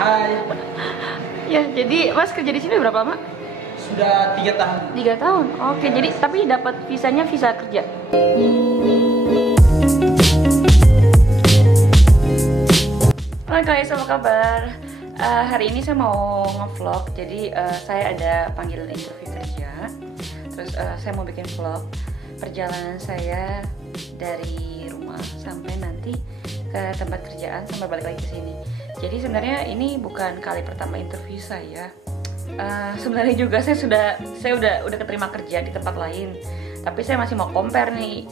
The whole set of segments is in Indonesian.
Hai. Ya, jadi Mas kerja di sini berapa lama? Sudah 3 tahun. 3 tahun. Oke, jadi tapi dapat visanya visa kerja. Halo guys, apa kabar? Hari ini saya mau ngevlog. Jadi saya ada panggilan interview kerja. Terus saya mau bikin vlog perjalanan saya dari rumah sampai nanti ke tempat kerjaan sampai balik lagi ke sini. Jadi sebenarnya ini bukan kali pertama interview saya. Sebenarnya juga saya udah keterima kerja di tempat lain. Tapi saya masih mau compare nih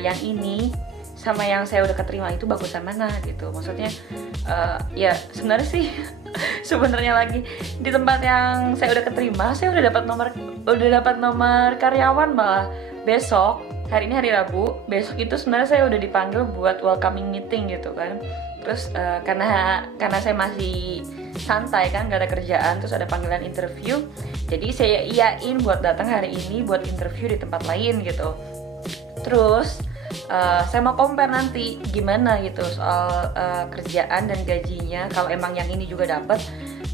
yang ini sama yang saya udah keterima itu bagusan mana gitu. Maksudnya ya sebenarnya sih sebenarnya lagi di tempat yang saya udah keterima, saya udah dapat nomor karyawan malah besok. Hari ini hari Rabu, besok itu sebenarnya saya udah dipanggil buat welcoming meeting gitu kan. Terus karena saya masih santai kan, gak ada kerjaan, terus ada panggilan interview, jadi saya iyain buat datang hari ini buat interview di tempat lain gitu. Terus saya mau compare nanti gimana gitu soal kerjaan dan gajinya. Kalau emang yang ini juga dapat,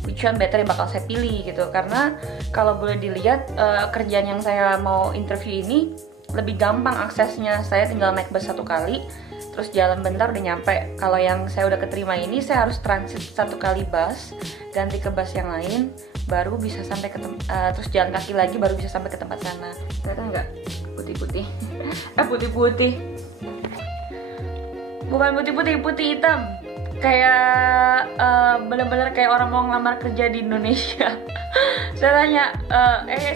which one better yang bakal saya pilih gitu. Karena kalau boleh dilihat kerjaan yang saya mau interview ini lebih gampang aksesnya. Saya tinggal naik bus 1 kali, terus jalan bentar udah nyampe. Kalau yang saya udah keterima ini saya harus transit 1 kali bus, ganti ke bus yang lain, baru bisa sampai ke terus jalan kaki lagi baru bisa sampai ke tempat sana. Kelihatan nggak? Putih-putih. Putih-putih. Bukan putih-putih, putih hitam. Kayak bener-bener kayak orang mau ngelamar kerja di Indonesia. Saya tanya,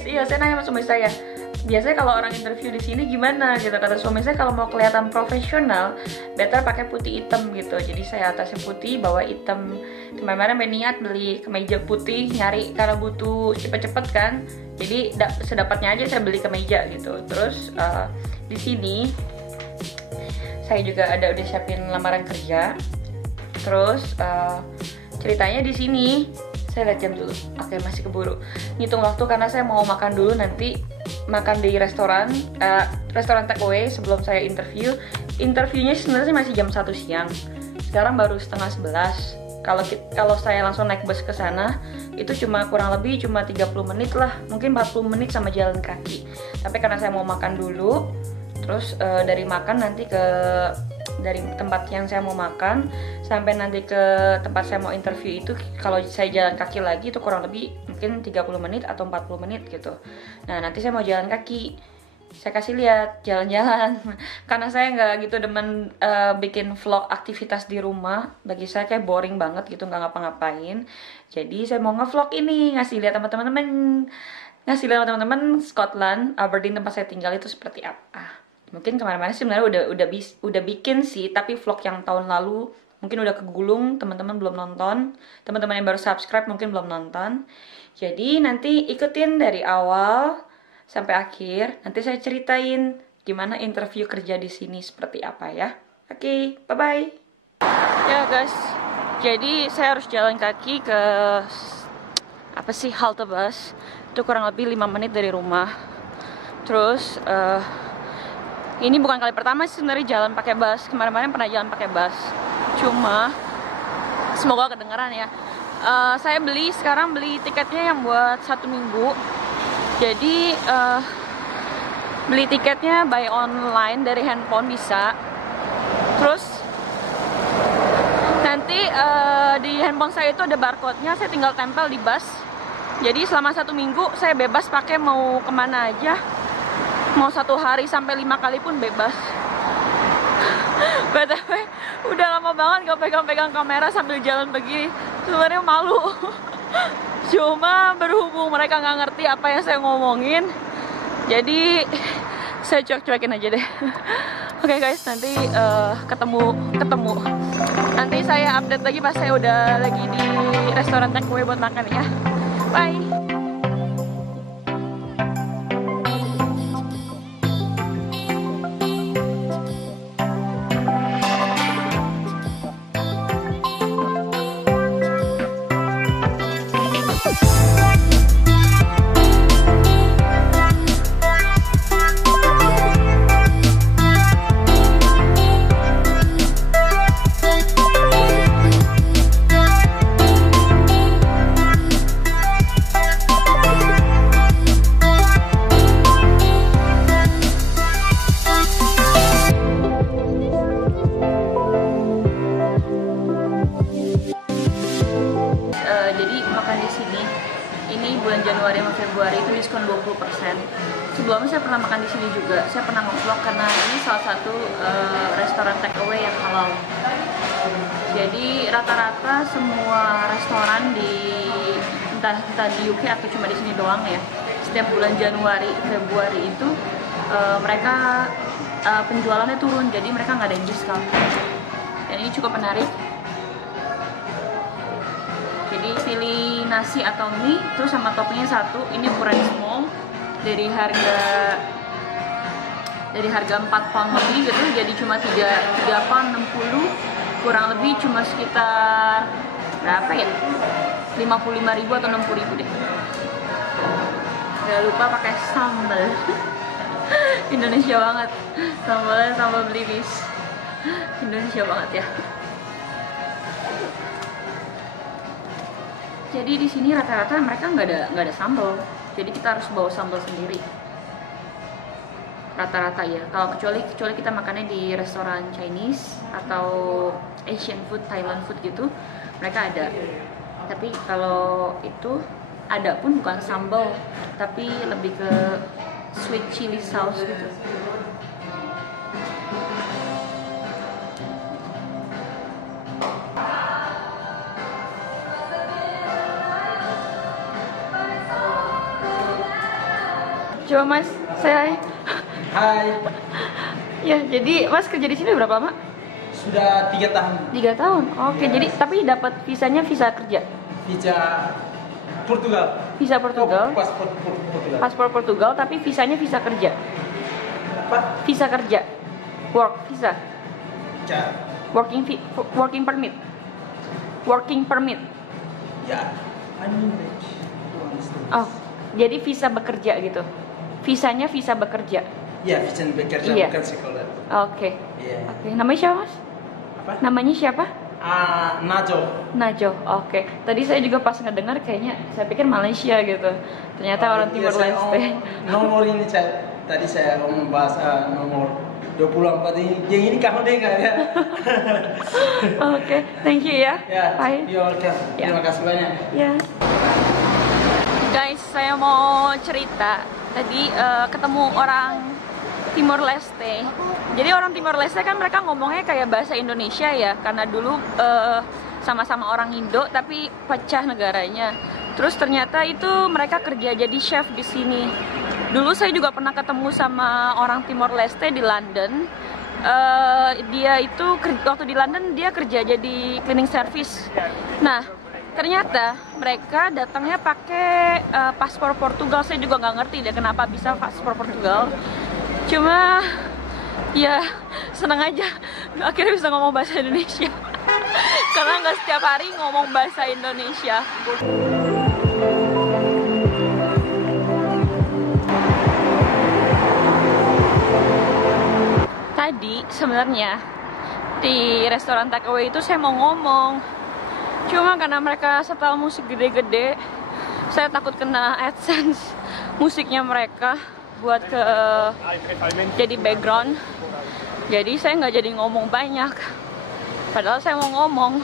saya nanya sama suami saya, biasanya kalau orang interview di sini gimana gitu. Kata suami saya kalau mau kelihatan profesional better pakai putih hitam gitu. Jadi saya atasnya putih, bawah hitam. Kemarin niat beli kemeja putih, nyari karena butuh cepet-cepet kan. Jadi sedapatnya aja saya beli kemeja gitu. Terus di sini saya juga udah siapin lamaran kerja. Terus ceritanya di sini saya lihat jam dulu. Oke, masih keburu. Ngitung waktu karena saya mau makan dulu nanti. Makan di restoran takeaway sebelum saya interview. Interviewnya sebenarnya masih jam 1 siang. Sekarang baru setengah 11. Kalau saya langsung naik bus ke sana itu kurang lebih 30 menit lah, mungkin 40 menit sama jalan kaki. Tapi karena saya mau makan dulu, terus dari makan nanti dari tempat yang saya mau makan sampai nanti ke tempat saya mau interview itu, kalau saya jalan kaki lagi itu kurang lebih mungkin 30 menit atau 40 menit gitu. Nah nanti saya mau jalan kaki, saya kasih lihat jalan-jalan. Karena saya nggak gitu demen bikin vlog aktivitas di rumah, bagi saya kayak boring banget gitu, nggak ngapa-ngapain. Jadi saya mau ngevlog ini, ngasih lihat sama teman-teman Scotland, Aberdeen tempat saya tinggal itu seperti apa. Mungkin kemarin-kemarin sebenarnya udah bikin sih, tapi vlog yang tahun lalu mungkin udah kegulung, teman-teman belum nonton, teman-teman yang baru subscribe mungkin belum nonton. Jadi nanti ikutin dari awal sampai akhir, nanti saya ceritain gimana interview kerja di sini seperti apa ya. Oke, bye-bye. Ya guys, jadi saya harus jalan kaki ke halte bus. Itu kurang lebih 5 menit dari rumah. Terus ini bukan kali pertama sih sebenarnya jalan pakai bus. Kemarin-kemarin pernah jalan pakai bus. Cuma semoga kedengeran ya. Saya sekarang beli tiketnya yang buat 1 minggu. Jadi beli tiketnya by online dari handphone bisa. Terus nanti di handphone saya itu ada barcode-nya, saya tinggal tempel di bus. Jadi selama 1 minggu saya bebas pakai mau kemana aja. Mau 1 hari sampai 5 kali pun bebas. BTW udah lama banget gak pegang-pegang kamera sambil jalan begini. Sebenarnya malu. Cuma berhubung mereka nggak ngerti apa yang saya ngomongin, jadi saya cuek-cuekin aja deh. Oke guys, nanti ketemu. Nanti saya update lagi pas saya udah lagi di restoran takeaway buat makan ya. Bye. ini bulan Januari sama Februari itu diskon 20%. Sebelumnya saya pernah makan di sini juga. Saya pernah nge-vlog karena ini salah satu restoran take away yang halal. Jadi rata-rata semua restoran di entah di UK atau cuma di sini doang ya. Setiap bulan Januari, Februari itu mereka penjualannya turun, jadi mereka nggak ada diskon. Dan ini cukup menarik. Jadi pilih nasi atau mie, terus sama toppingnya satu. Ini ukuran small, dari harga 4 pound lebih gitu, jadi cuma 3 pound 60, kurang lebih cuma sekitar berapa ya? 55.000 atau 60.000 deh. Gak lupa pakai sambal. Indonesia banget, sambalnya sambal belibis. Indonesia banget ya. Jadi di sini rata-rata mereka nggak ada sambal, jadi kita harus bawa sambal sendiri. Rata-rata ya. Kalau kecuali kita makannya di restoran Chinese atau Asian food, Thailand food gitu, mereka ada. Tapi kalau itu ada pun bukan sambal, tapi lebih ke sweet chili sauce gitu. Coba Mas, saya. Hai. Ya, jadi Mas kerja di sini berapa lama? Sudah 3 tahun. 3 tahun. Oke, jadi tapi dapat visanya visa kerja. Visa Portugal. Visa Portugal. Oh, paspor Portugal. Paspor Portugal, tapi visanya visa kerja. Apa? Visa kerja. Work visa. Working permit. Working permit. Ya. I mean rich. Oh, jadi visa bekerja gitu. Visanya visa bekerja. Ya, visa bekerja Iya. bukan sekolah. Oke. Iya. Oke, namanya siapa, Mas? Apa? Namanya siapa? Najo. Najo. Oke. Tadi saya juga pas ngedengar kayaknya saya pikir Malaysia gitu. Ternyata orang Timor Leste. Nomor ini tadi saya ngomong bahasa nomor 24 ini. Yang ini kamu dengar ya? Oke, thank you ya. Ya, Bye. you're welcome. Ya. Terima kasih banyak. Ya. Guys, saya mau cerita. Tadi ketemu orang Timor Leste. Jadi orang Timor Leste kan mereka ngomongnya kayak bahasa Indonesia ya, karena dulu sama-sama orang Indo tapi pecah negaranya. Terus ternyata itu mereka kerja jadi chef di sini. Dulu saya juga pernah ketemu sama orang Timor Leste di London. Dia itu waktu di London dia kerja jadi cleaning service. Nah, ternyata mereka datangnya pakai paspor Portugal. Saya juga nggak ngerti deh kenapa bisa paspor Portugal. Cuma ya seneng aja akhirnya bisa ngomong bahasa Indonesia. Karena nggak setiap hari ngomong bahasa Indonesia. Tadi sebenarnya di restoran takeaway itu saya mau ngomong, cuma karena mereka setel musik gede-gede, saya takut kena AdSense musiknya mereka buat jadi background. Jadi saya nggak jadi ngomong banyak. Padahal saya mau ngomong.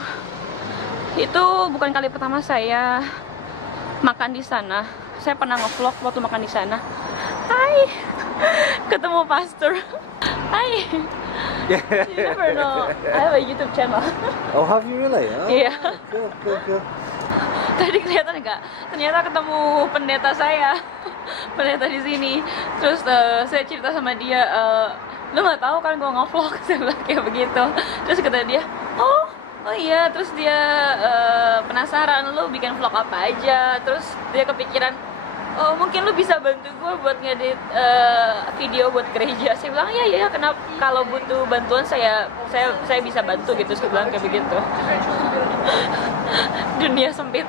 Itu bukan kali pertama saya makan di sana. Saya pernah nge-vlog waktu makan di sana. Hai, ketemu pastor. Hai. You never know. I have a YouTube channel. Oh, have you really? Oh, Iya. Cool. Tadi kelihatan nggak? Ternyata ketemu pendeta saya, pendeta di sini. Terus saya cerita sama dia, lu nggak tahu kan gue nge-vlog, saya bilang kayak begitu. Terus kata dia, oh iya. Terus dia penasaran, lu bikin vlog apa aja. Terus dia kepikiran, oh mungkin lu bisa bantu gue buat ngedit video buat gereja. Saya bilang ya kenapa, kalau butuh bantuan saya bisa bantu gitu. Saya bilang kayak begitu. Dunia sempit.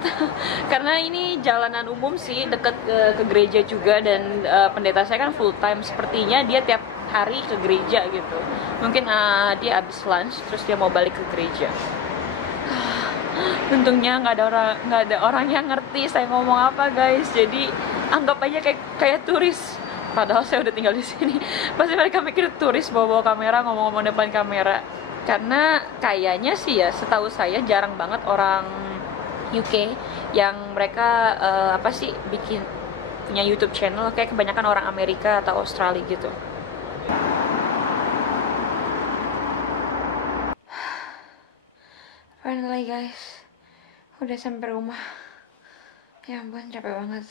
Karena ini jalanan umum sih, deket ke gereja juga. Dan pendeta saya kan full time, sepertinya dia tiap hari ke gereja gitu. Mungkin dia habis lunch terus dia mau balik ke gereja. Untungnya nggak ada orang yang ngerti saya ngomong apa, guys. Jadi anggap aja kayak turis. Padahal saya udah tinggal di sini. Pasti mereka mikir turis bawa kamera, ngomong-ngomong depan kamera. Karena kayaknya sih ya, setahu saya jarang banget orang UK yang mereka apa sih bikin punya YouTube channel kayak kebanyakan orang Amerika atau Australia gitu. Finally guys, udah sampai rumah. Ya ampun, capek banget.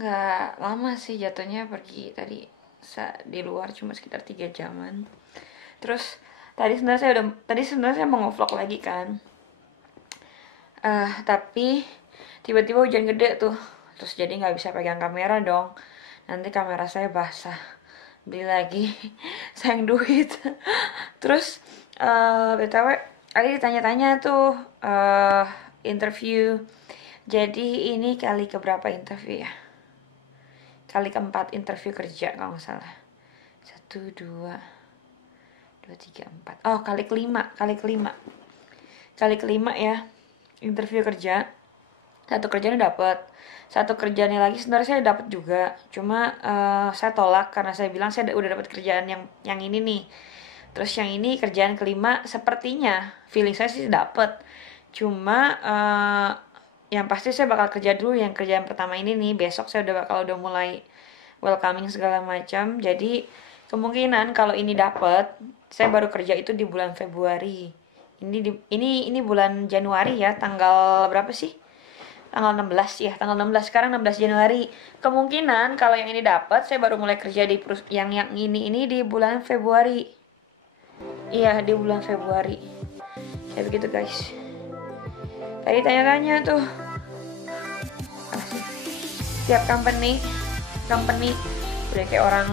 Nggak lama sih jatuhnya pergi tadi di luar cuma sekitar 3 jaman. Terus tadi sebenarnya saya mau nge-vlog lagi kan. Tapi tiba-tiba hujan gede tuh. Terus jadi nggak bisa pegang kamera dong. Nanti kamera saya basah. Beli lagi. Sayang duit. Terus BTW tadi ditanya-tanya tuh interview. Jadi ini kali keberapa interview ya? Kali keempat interview kerja kalau nggak salah. 1, 2, 3, 4. Oh, kali kelima ya interview kerja. Satu kerjanya dapet, satu kerjanya lagi sebenarnya saya dapat juga, cuma saya tolak karena saya bilang saya udah dapat kerjaan yang ini nih. Terus yang ini kerjaan kelima sepertinya feeling saya sih dapet, cuma yang pasti saya bakal kerja dulu yang kerjaan pertama ini nih. Besok saya udah mulai welcoming segala macam. Jadi kemungkinan kalau ini dapet, saya baru kerja itu di bulan Februari. Ini bulan Januari ya, tanggal berapa sih? Tanggal 16 ya, tanggal 16, sekarang 16 Januari. Kemungkinan kalau yang ini dapat, saya baru mulai kerja di yang ini di bulan Februari. Iya, di bulan Februari. Kayak begitu guys. Tadi tanya-tanya tuh. Setiap company udah kayak orang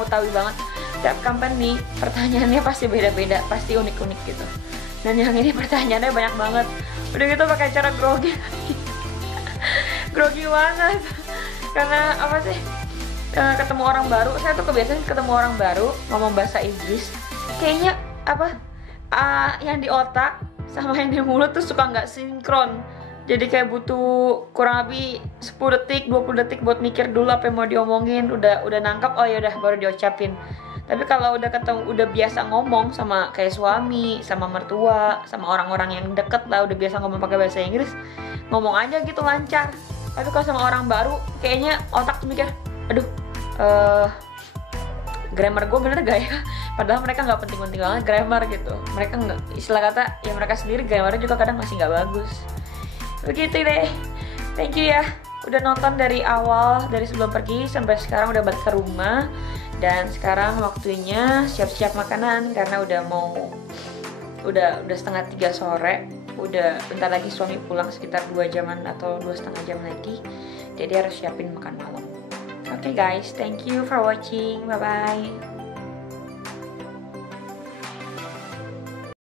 Betawi banget. Setiap company pertanyaannya pasti beda-beda, pasti unik-unik gitu. Dan yang ini pertanyaannya banyak banget. Udah gitu pakai cara grogi. Grogi banget. Karena apa sih? Ketemu orang baru, saya tuh kebiasaan ketemu orang baru ngomong bahasa Inggris. Kayaknya yang di otak sama yang di mulut tuh suka nggak sinkron. Jadi kayak butuh kurang lebih 10 detik, 20 detik buat mikir dulu apa yang mau diomongin. Udah nangkap, oh ya udah baru diucapin. Tapi kalau udah biasa ngomong sama kayak suami, sama mertua, sama orang-orang yang deket lah, udah biasa ngomong pakai bahasa Inggris, ngomong aja gitu lancar. Tapi kalau sama orang baru, kayaknya otak tuh mikir, aduh, grammar gue bener gak ya? Padahal mereka nggak penting-penting banget grammar gitu. Mereka nggak, istilah kata, ya mereka sendiri grammarnya juga kadang masih nggak bagus. Begitu deh. Thank you ya, udah nonton dari awal, dari sebelum pergi sampai sekarang udah balik ke rumah. Dan sekarang waktunya siap-siap makanan karena udah setengah 3 sore. Udah bentar lagi suami pulang sekitar 2 jaman atau 2,5 jam lagi. Jadi harus siapin makan malam. Oke guys, thank you for watching. Bye bye.